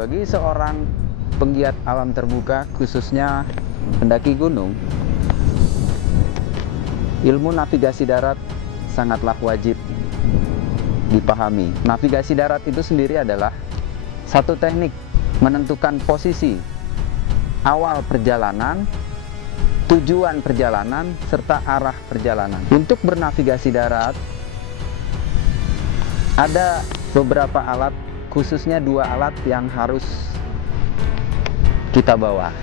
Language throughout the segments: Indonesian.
Bagi seorang penggiat alam terbuka, khususnya pendaki gunung, ilmu navigasi darat sangatlah wajib dipahami. Navigasi darat itu sendiri adalah satu teknik menentukan posisi awal perjalanan, tujuan perjalanan, serta arah perjalanan. Untuk bernavigasi darat, ada beberapa alat, khususnya dua alat yang harus kita bawa.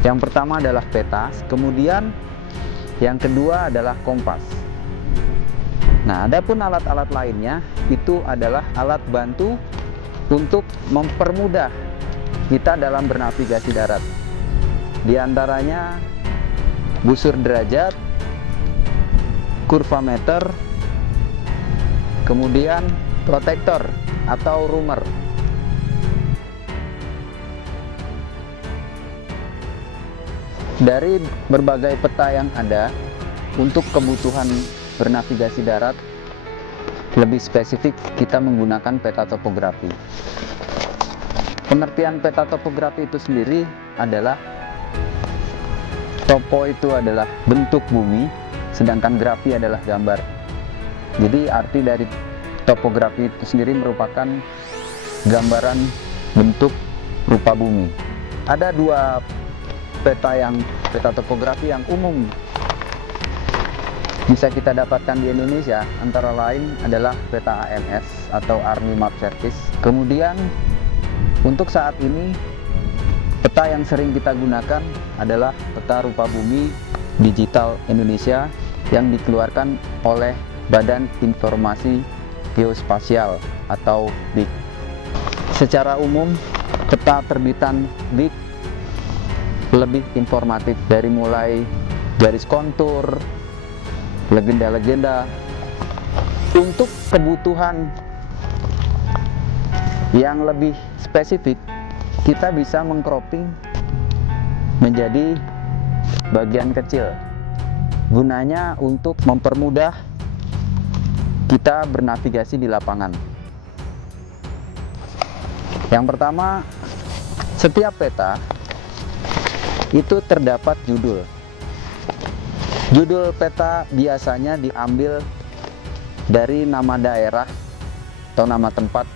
Yang pertama adalah peta, kemudian yang kedua adalah kompas. Nah, adapun alat-alat lainnya itu adalah alat bantu untuk mempermudah kita dalam bernavigasi darat. Di antaranya busur derajat, kurvameter, kemudian protektor atau rumor. Dari berbagai peta yang ada untuk kebutuhan bernavigasi darat, lebih spesifik kita menggunakan peta topografi. Pengertian peta topografi itu sendiri adalah topo itu adalah bentuk bumi, sedangkan grafi adalah gambar. Jadi arti dari topografi itu sendiri merupakan gambaran bentuk rupa bumi. Ada dua peta topografi yang umum bisa kita dapatkan di Indonesia, antara lain adalah peta AMS atau Army Map Service. Kemudian untuk saat ini peta yang sering kita gunakan adalah peta rupa bumi digital Indonesia yang dikeluarkan oleh Badan Informasi Geospasial atau BIG. Secara umum, peta terbitan BIG lebih informatif, dari mulai garis kontur, legenda-legenda. Untuk kebutuhan yang lebih spesifik, kita bisa mengcropping menjadi bagian kecil. Gunanya untuk mempermudah kita bernavigasi di lapangan. Yang pertama, setiap peta itu terdapat judul. Judul peta biasanya diambil dari nama daerah atau nama tempat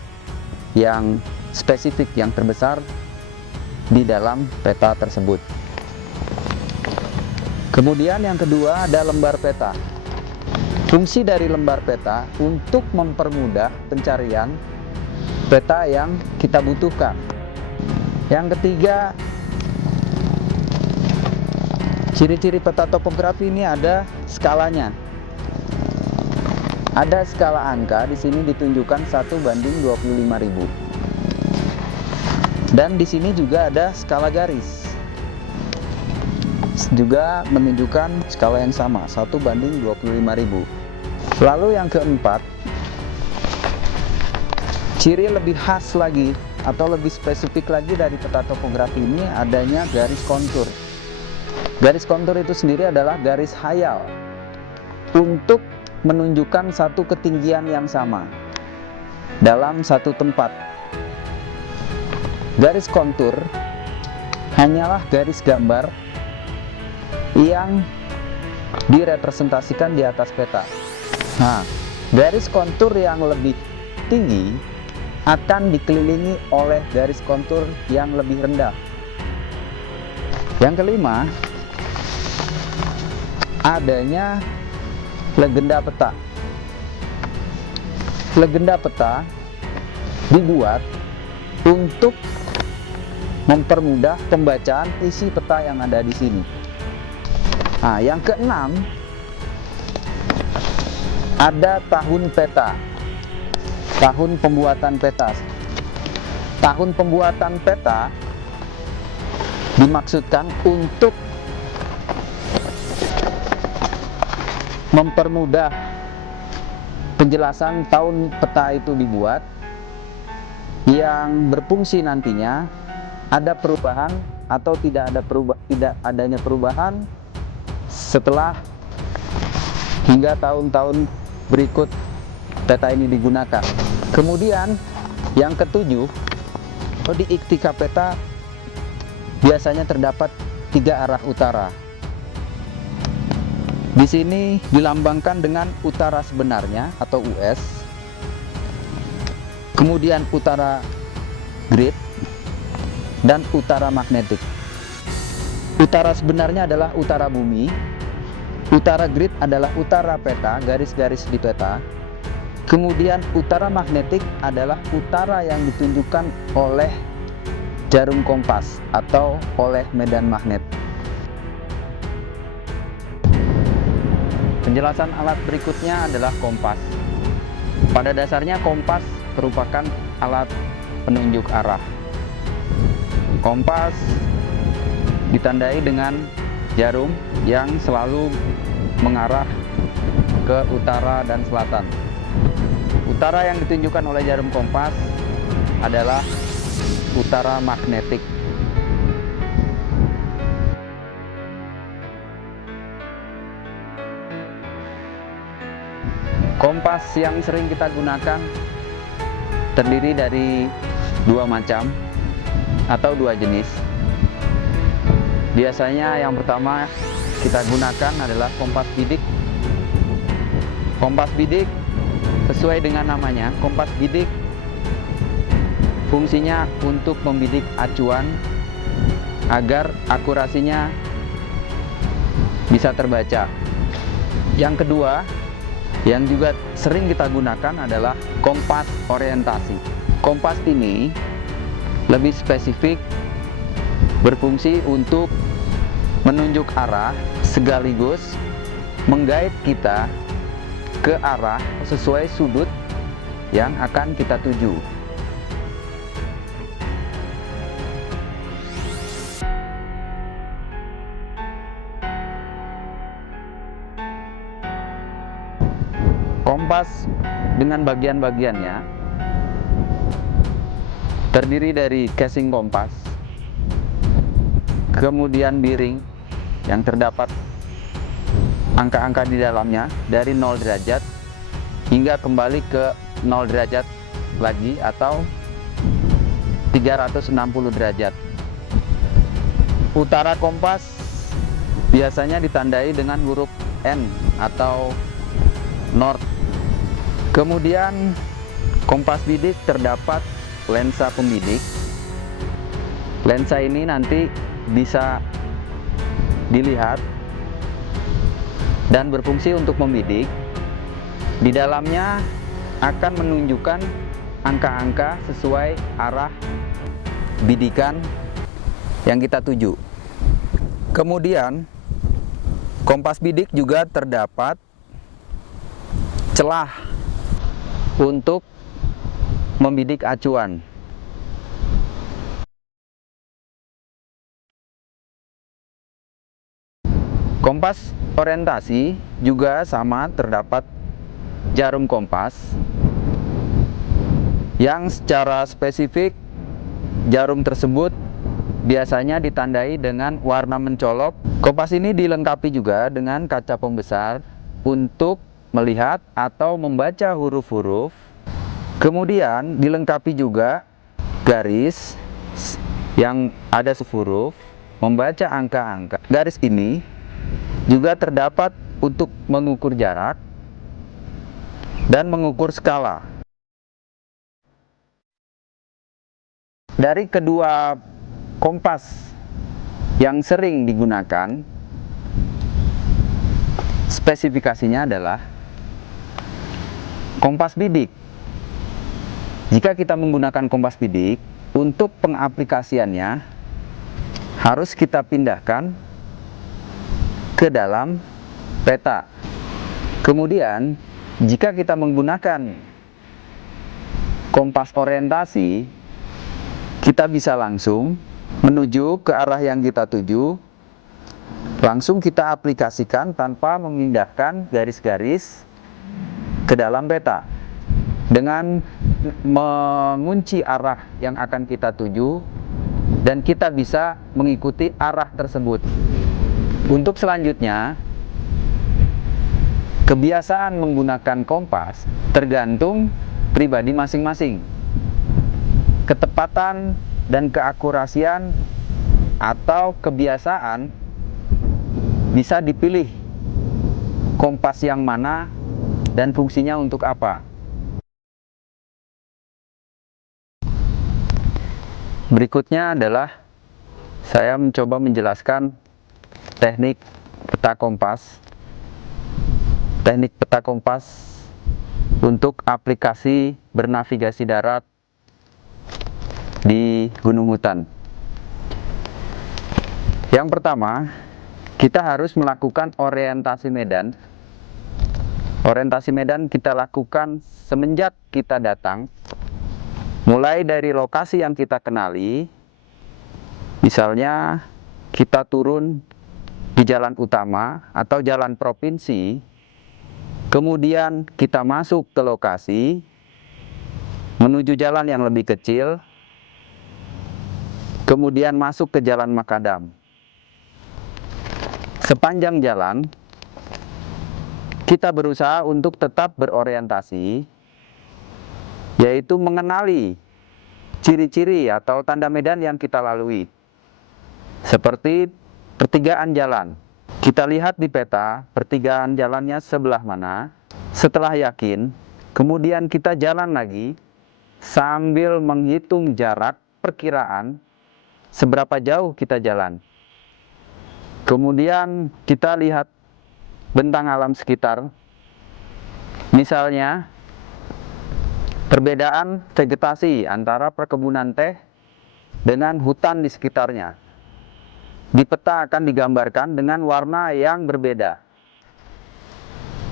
yang spesifik, yang terbesar di dalam peta tersebut. Kemudian yang kedua ada lembar peta. Fungsi dari lembar peta untuk mempermudah pencarian peta yang kita butuhkan. Yang ketiga, ciri-ciri peta topografi ini ada skalanya. Ada skala angka, di sini ditunjukkan 1:25.000. Dan di sini juga ada skala garis. Juga menunjukkan skala yang sama, 1:25.000. Lalu yang keempat, ciri lebih khas lagi atau lebih spesifik lagi dari peta topografi ini adanya garis kontur. Garis kontur itu sendiri adalah garis hayal untuk menunjukkan satu ketinggian yang sama dalam satu tempat. Garis kontur hanyalah garis gambar yang direpresentasikan di atas peta. Nah, garis kontur yang lebih tinggi akan dikelilingi oleh garis kontur yang lebih rendah. Yang kelima, adanya legenda peta. Legenda peta dibuat untuk mempermudah pembacaan isi peta yang ada di sini. Nah, yang keenam, ada tahun peta. Tahun pembuatan peta. Tahun pembuatan peta dimaksudkan untuk mempermudah penjelasan tahun peta itu dibuat, yang berfungsi nantinya ada perubahan atau tidak adanya perubahan setelah hingga tahun-tahun berikut peta ini digunakan. Kemudian yang ketujuh, Di iktika peta biasanya terdapat 3 arah utara. Di sini dilambangkan dengan utara sebenarnya atau US, kemudian utara grid, dan utara magnetik. Utara sebenarnya adalah utara bumi, utara grid adalah utara peta, garis-garis di peta, kemudian utara magnetik adalah utara yang ditunjukkan oleh jarum kompas atau oleh medan magnet. Penjelasan alat berikutnya adalah kompas. Pada dasarnya kompas merupakan alat penunjuk arah. Kompas ditandai dengan jarum yang selalu mengarah ke utara dan selatan. Utara yang ditunjukkan oleh jarum kompas adalah utara magnetik. Kompas yang sering kita gunakan terdiri dari 2 macam atau 2 jenis. Biasanya yang pertama kita gunakan adalah kompas bidik. Kompas bidik sesuai dengan namanya, kompas bidik fungsinya untuk membidik acuan agar akurasinya bisa terbaca. Yang kedua, yang juga sering kita gunakan adalah kompas orientasi. Kompas ini lebih spesifik berfungsi untuk menunjuk arah sekaligus menggait kita ke arah sesuai sudut yang akan kita tuju. Kompas dengan bagian-bagiannya terdiri dari casing kompas, kemudian biring yang terdapat angka-angka di dalamnya dari 0 derajat hingga kembali ke 0 derajat lagi atau 360 derajat. Utara kompas biasanya ditandai dengan huruf N atau North. Kemudian kompas bidik terdapat lensa pembidik. Lensa ini nanti bisa dilihat dan berfungsi untuk membidik. Di dalamnya akan menunjukkan angka-angka sesuai arah bidikan yang kita tuju. Kemudian kompas bidik juga terdapat celah untuk membidik acuan. Kompas orientasi juga sama, terdapat jarum kompas yang secara spesifik jarum tersebut biasanya ditandai dengan warna mencolok. Kompas ini dilengkapi juga dengan kaca pembesar untuk melihat atau membaca huruf-huruf. Kemudian dilengkapi juga garis yang ada huruf, membaca angka-angka. Garis ini juga terdapat untuk mengukur jarak dan mengukur skala. Dari kedua kompas yang sering digunakan, spesifikasinya adalah kompas bidik. Jika kita menggunakan kompas bidik, untuk pengaplikasiannya harus kita pindahkan ke dalam peta. Kemudian, jika kita menggunakan kompas orientasi, kita bisa langsung menuju ke arah yang kita tuju, langsung kita aplikasikan tanpa memindahkan garis-garis ke dalam peta. Dengan mengunci arah yang akan kita tuju, dan kita bisa mengikuti arah tersebut. Untuk selanjutnya, kebiasaan menggunakan kompas tergantung pribadi masing-masing. Ketepatan dan keakurasian atau kebiasaan bisa dipilih kompas yang mana dan fungsinya untuk apa. Berikutnya adalah saya mencoba menjelaskan teknik peta kompas. Teknik peta kompas untuk aplikasi bernavigasi darat di gunung hutan. Yang pertama, kita harus melakukan orientasi medan. Orientasi medan kita lakukan semenjak kita datang, mulai dari lokasi yang kita kenali. Misalnya kita turun di jalan utama atau jalan provinsi, kemudian kita masuk ke lokasi menuju jalan yang lebih kecil, kemudian masuk ke jalan makadam. Sepanjang jalan, kita berusaha untuk tetap berorientasi, yaitu mengenali ciri-ciri atau tanda medan yang kita lalui. Seperti pertigaan jalan. Kita lihat di peta, pertigaan jalannya sebelah mana. Setelah yakin, kemudian kita jalan lagi sambil menghitung jarak perkiraan seberapa jauh kita jalan. Kemudian kita lihat bentang alam sekitar. Misalnya, perbedaan vegetasi antara perkebunan teh dengan hutan di sekitarnya. Di peta akan digambarkan dengan warna yang berbeda.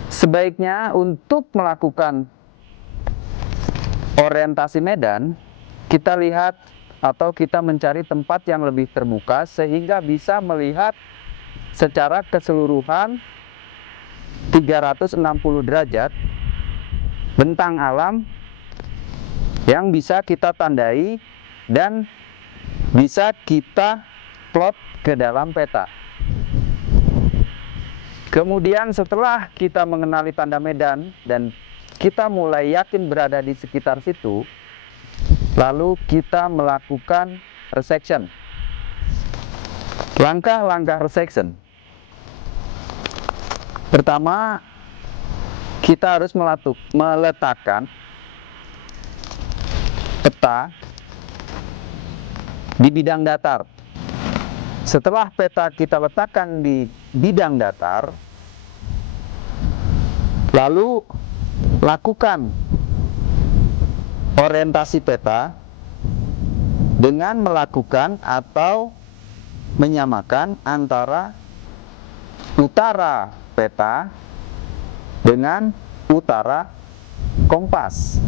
Sebaiknya untuk melakukan orientasi medan, kita lihat atau kita mencari tempat yang lebih terbuka sehingga bisa melihat secara keseluruhan 360 derajat bentang alam yang bisa kita tandai dan bisa kita plot ke dalam peta. Kemudian setelah kita mengenali tanda medan dan kita mulai yakin berada di sekitar situ, lalu kita melakukan resection. Langkah-langkah resection. Pertama, kita harus meletakkan peta di bidang datar. Setelah peta kita letakkan di bidang datar, lalu lakukan orientasi peta dengan melakukan atau menyamakan antara utara peta dengan utara kompas.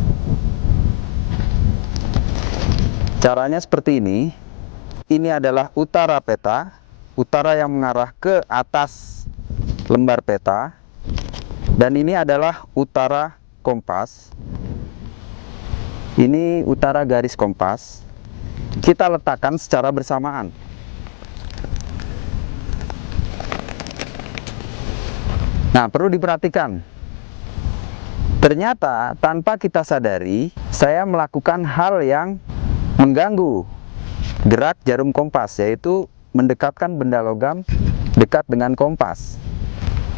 Caranya seperti ini. Ini adalah utara peta, utara yang mengarah ke atas lembar peta, dan ini adalah utara kompas. Ini utara garis kompas. Kita letakkan secara bersamaan. Nah, perlu diperhatikan. Ternyata tanpa kita sadari, saya melakukan hal yang mengganggu gerak jarum kompas, yaitu mendekatkan benda logam dekat dengan kompas.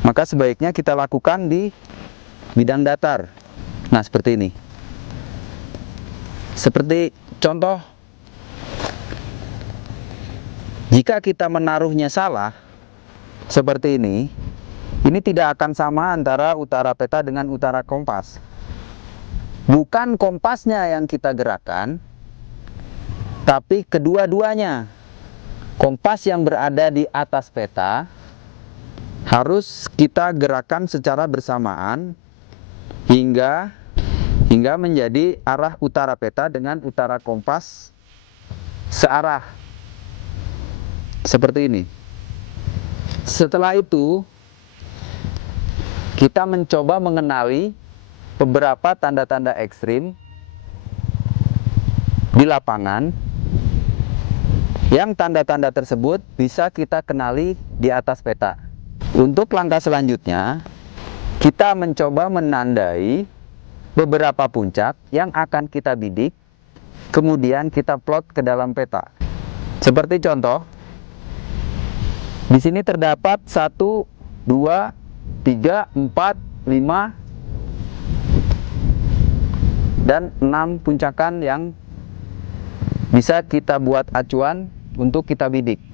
Maka sebaiknya kita lakukan di bidang datar. Nah, seperti ini. Seperti contoh, jika kita menaruhnya salah, seperti ini tidak akan sama antara utara peta dengan utara kompas. Bukan kompasnya yang kita gerakkan, tapi kedua-duanya. Kompas yang berada di atas peta harus kita gerakan secara bersamaan hingga menjadi arah utara peta dengan utara kompas searah. Seperti ini. Setelah itu, kita mencoba mengenali beberapa tanda-tanda ekstrim di lapangan, yang tanda-tanda tersebut bisa kita kenali di atas peta. Untuk langkah selanjutnya, kita mencoba menandai beberapa puncak yang akan kita bidik kemudian kita plot ke dalam peta. Seperti contoh, di sini terdapat 1, 2, 3, 4, 5, dan 6 puncakan yang bisa kita buat acuan untuk kita bidik.